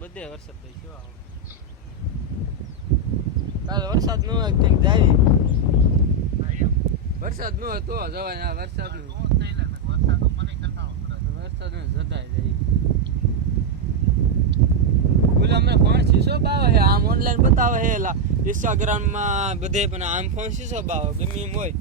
બધે વરસાદ થઈ શું કાલ વરસાદ ન હોય કંઈક વરસાદ ન હોય તો જવાય ના વરસાદ વરસાદ જતાય જાય. બોલે અમને ફોન શીશો બાવે છે? આમ ઓનલાઈન બતાવે છે, એલા. ઇન્સ્ટાગ્રામમાં બધે પણ આમ ફોન શીશો બાવે ગમે એમ હોય.